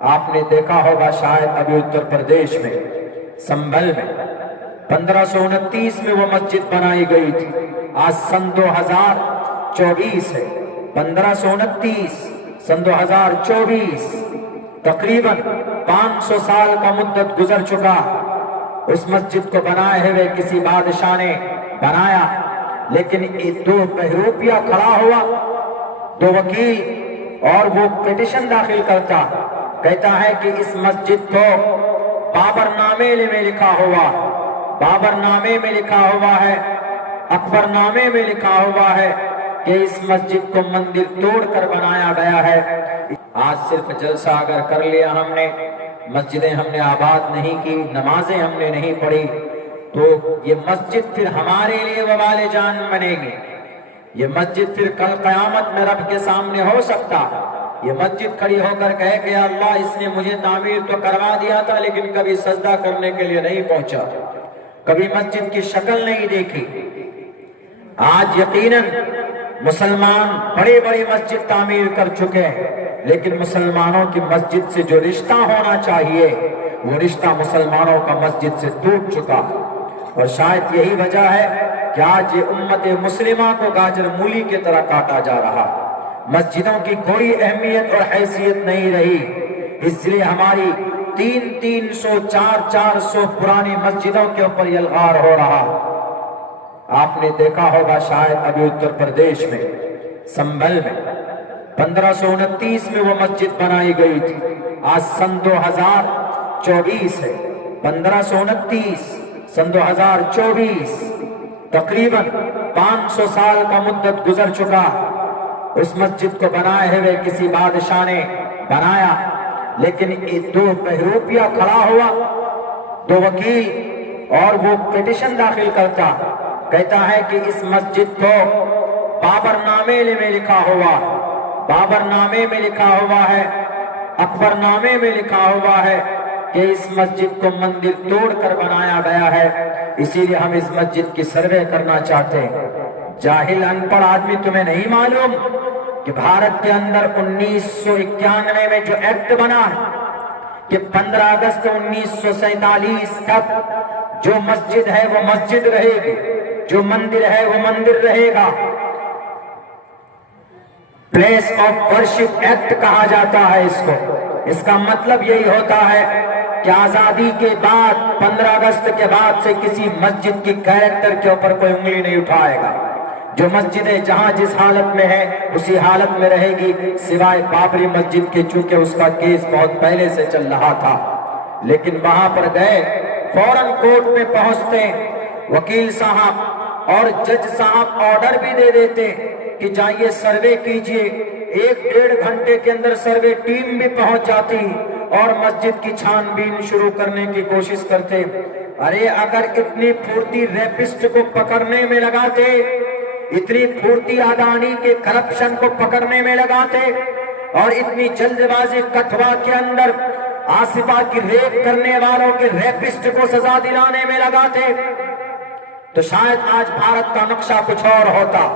آپ نے دیکھا ہوگا شاید ابھی اتر پردیش میں سنبھل میں 1529 میں وہ مسجد بنائی گئی تھی. آج سن 2024 ہے. 1529 سن 2024 تقریباً 500 سال کا مدت گزر چکا. اس مسجد کو بنائے ہوئے کسی بادشاہ نے بنایا، لیکن دو بہروپیہ کھڑا ہوا، دو وکیل، اور وہ پیٹیشن داخل کرتا، کہتا ہے کہ اس مسجد کو بابر نامے میں لکھا ہوا، بابر نامے میں لکھا ہوا ہے، اکبر نامے میں لکھا ہوا ہے کہ اس مسجد کو مندر توڑ کر بنایا گیا ہے. آج صرف جلسہ اگر کر لیا ہم نے، مسجدیں ہم نے آباد نہیں کی، نمازیں ہم نے نہیں پڑھی، تو یہ مسجد پھر ہمارے لیے وبال جان بنے گی. یہ مسجد پھر کل قیامت میں رب کے سامنے ہو سکتا. یہ مسجد کھڑی ہو کر کہے کہ اللہ اس نے مجھے تعمیر تو کروا دیا تھا لیکن کبھی سجدہ کرنے کے لیے نہیں پہنچا، کبھی مسجد کی شکل نہیں دیکھی. آج یقیناً مسلمان بڑی بڑی مسجد تعمیر کر چکے ہیں، لیکن مسلمانوں کی مسجد سے جو رشتہ ہونا چاہیے وہ رشتہ مسلمانوں کا مسجد سے ٹوٹ چکا. اور شاید یہی وجہ ہے کہ آج یہ امت مسلمہ کو گاجر مولی کی طرح کاٹا جا رہا. مسجدوں کی کوئی اہمیت اور حیثیت نہیں رہی، اس لیے ہماری 300 400 پرانی مسجدوں کے اوپر یلغار ہو رہا. آپ نے دیکھا ہوگا شاید ابھی اتر پردیش میں سنبھل میں 1529 میں وہ مسجد بنائی گئی تھی. آج سن 2024 ہے. 1529 سن 2024 تقریباً 500 سال کا مدت گزر چکا. اس مسجد کو بنائے ہوئے کسی بادشاہ نے بنایا، لیکن دو بہروپیہ کھڑا ہوا، دو وکیل، اور وہ پیٹیشن داخل کرتا، کہتا ہے کہ اس مسجد کو بابر نامے میں لکھا ہوا، بابر نامے میں لکھا ہوا ہے، اکبر نامے میں لکھا ہوا ہے کہ اس مسجد کو مندر توڑ کر بنایا گیا ہے. اسی لیے ہم اس مسجد کی سروے کرنا چاہتے ہیں. جاہل ان پڑھ آدمی، تمہیں نہیں معلوم کہ بھارت کے اندر 1991 میں جو ایکٹ بنا ہے کہ 15 اگست 1947 تک جو مسجد ہے وہ مسجد رہے گی، جو مندر ہے وہ مندر رہے گا. پلیس آف ورشپ ایکٹ کہا جاتا ہے اس کو. اس کا مطلب یہی ہوتا ہے کہ آزادی کے بعد 15 اگست کے بعد سے کسی مسجد کی کیریکٹر کے اوپر کوئی انگلی نہیں اٹھائے گا. جو مسجدیں جہاں جس حالت میں ہے اسی حالت میں رہے گی، سوائے بابری مسجد کے، چونکہ اس کا کیس بہت پہلے سے چل رہا تھا. لیکن وہاں پر گئے، فوراً کورٹ میں پہنچتے، وکیل صاحب اور جج صاحب آرڈر بھی دے دیتے کہ جائیے سروے کیجئے. 1-1.5 گھنٹے کے اندر سروے ٹیم بھی پہنچ جاتی اور مسجد کی چھان بین شروع کرنے کی کوشش کرتے. ارے اگر اتنی پھرتی ریپسٹ کو پکڑنے میں لگاتے، اتنی پھرتی اڈانی کے کرپشن کو پکڑنے میں لگاتے، اور اتنی جلد بازی کٹھوا کے اندر آصفہ کی ریپ کرنے والوں کے ریپسٹ کو سزا دلانے میں لگاتے، تو شاید آج بھارت کا نقشہ کچھ اور ہوتا.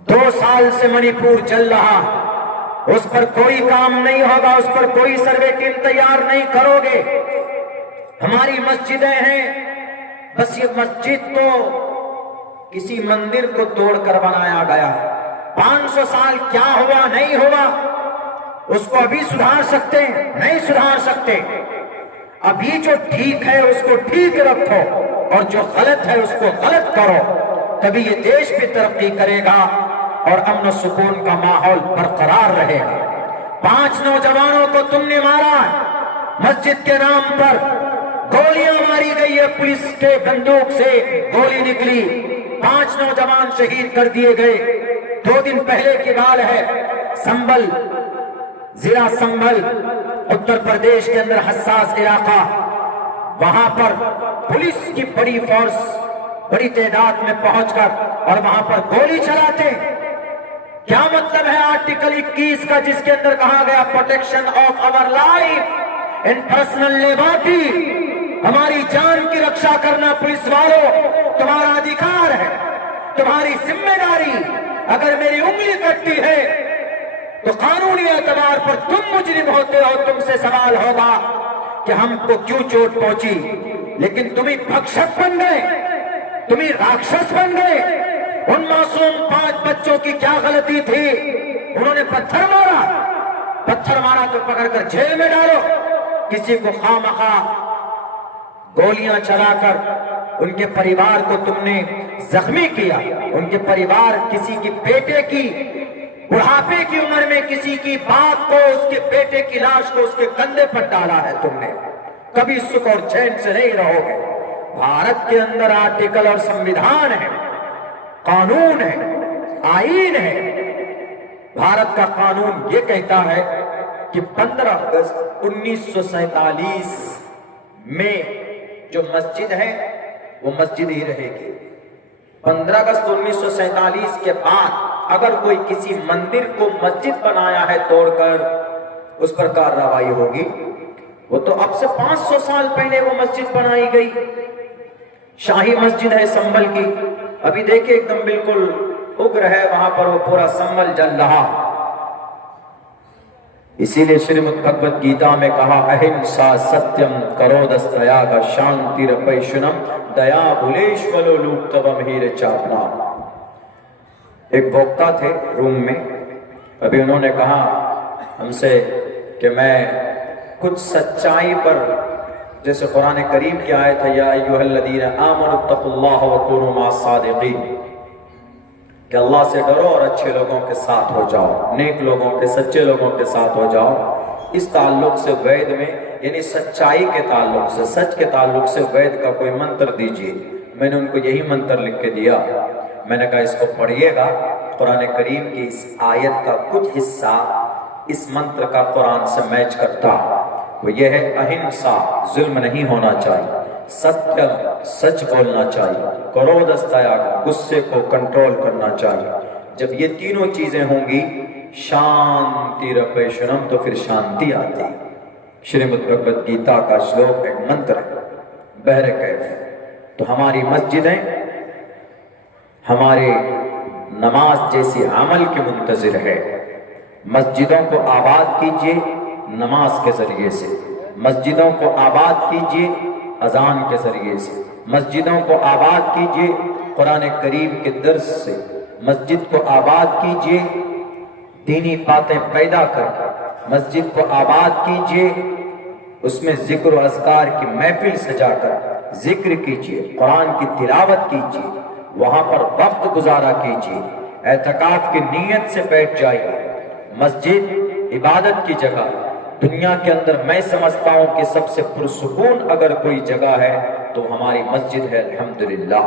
2 سال سے منی پور چل رہا، اس پر کوئی کام نہیں ہوگا، اس پر کوئی سروے ٹیم تیار نہیں کرو گے. ہماری مسجدیں ہیں، بس یہ مسجد تو کسی مندر کو توڑ کر بنایا گیا. 500 سال کیا ہوا نہیں ہوا اس کو ابھی سدھار سکتے نہیں سدھار سکتے. ابھی جو ٹھیک ہے اس کو ٹھیک رکھو اور جو غلط ہے اس کو غلط کرو، تبھی یہ دیش بھی ترقی کرے گا اور امن و سکون کا ماحول برقرار رہے گا. 5 نوجوانوں کو تم نے مارا، مسجد کے نام پر گولیاں ماری گئی ہے، پولیس کے بندوق سے گولی نکلی، 5 نوجوان شہید کر دیے گئے. 2 دن پہلے کی بات ہے، سنبھل، ضلع سنبھل، اتر پردیش کے اندر حساس علاقہ، وہاں پر پولیس کی بڑی فورس بڑی تعداد میں پہنچ کر اور وہاں پر گولی چلاتے. کیا مطلب ہے آرٹیکل 21 کا جس کے اندر کہا گیا protection of our life and personal liberty, ہماری جان کی رکشا کرنا پولیس والوں تمہارا ادھیکار ہے، تمہاری ذمہ داری. اگر میری انگلی کٹتی ہے تو قانونی اعتبار پر تم مجرم ہو سکتے ہو, تم سے سوال ہوگا کہ ہم کو کیوں چوٹ پہنچی, لیکن تم ہی بھکشک بن گئے, تم ہی راکشس بن گئے. ان معصوم 5 بچوں کی کیا غلطی تھی؟ انہوں نے پتھر مارا تو پکڑ کر جیل میں ڈالو. کسی کو خواہ گولیاں چلا کر ان کے پریوار کو تم نے زخمی کیا. ان کے پریوار, کسی کی بیٹے کی بڑھاپے کی عمر میں کسی کی باپ کو, اس کے بیٹے کی لاش کو اس کے کندھے پر ڈالا ہے تم نے. کبھی سکھ اور چین سے نہیں رہو گے. بھارت کے اندر آرٹیکل اور سنویدھان ہے, قانون ہے, آئین ہے. بھارت کا قانون یہ کہتا ہے کہ 15 اگست 1947 میں جو مسجد ہے وہ مسجد ہی رہے گی. 15 اگست 1947 کے بعد اگر کوئی کسی مندر کو مسجد بنایا ہے توڑ کر, اس پر کارروائی ہوگی. وہ تو اب سے 500 سال پہلے وہ مسجد بنائی گئی. شاہی مسجد ہے سنبل کی, ابھی دیکھیں ایک دم بالکل اگر ہے وہاں پر, وہ پورا سنبل جل رہا. اسی لیے شریمد بھگوت گیتا میں کہا, اہنسا ستیم کرودستیا کا شانتی رپیشنم دیا بھولیشولو لوپتوم ہیر چاپنا. ایک وکتا تھے روم میں, ابھی انہوں نے کہا ہم سے کہ میں کچھ سچائی پر, جیسے قرآن کریم کی آیت ہے یا ایھا الذین آمنوا اتقوا اللہ وکونوا مع الصادقین, کہ اللہ سے ڈرو اور اچھے لوگوں کے ساتھ ہو جاؤ, نیک لوگوں کے, سچے لوگوں کے ساتھ ہو جاؤ. اس تعلق سے وید میں, یعنی سچائی کے تعلق سے, سچ کے تعلق سے وید کا کوئی منتر دیجیے. میں نے ان کو یہی منتر لکھ کے دیا. میں نے کہا اس کو پڑھیے گا. قرآن کریم کی اس آیت کا کچھ حصہ اس منتر کا قرآن سے میچ کرتا. وہ یہ ہے, اہنسا ظلم نہیں ہونا چاہیے, ستیم سچ بولنا چاہیے, کرودستیا غصے کو کنٹرول کرنا چاہیے. جب یہ تینوں چیزیں ہوں گی, شانتی رپیشنم, تو پھر شانتی آتی. شریمد بھگوت گیتا کا شلوک ایک منتر ہے, بہر کیف. تو ہماری مسجدیں ہمارے نماز جیسی عمل کے منتظر ہے. مسجدوں کو آباد کیجیے نماز کے ذریعے سے, مسجدوں کو آباد کیجیے اذان کے ذریعے سے, مسجدوں کو آباد کیجیے قرآن کریم کے درس سے, مسجد کو آباد کیجیے دینی باتیں پیدا کر کے, مسجد کو آباد کیجیے اس میں ذکر و اذکار کی محفل سجا کر ذکر کیجیے, قرآن کی تلاوت کیجیے, وہاں پر وقت گزارا کیجیے, اعتکاف کی نیت سے بیٹھ جائیے. مسجد عبادت کی جگہ. دنیا کے اندر میں سمجھتا ہوں کہ سب سے پرسکون اگر کوئی جگہ ہے تو ہماری مسجد ہے, الحمدللہ.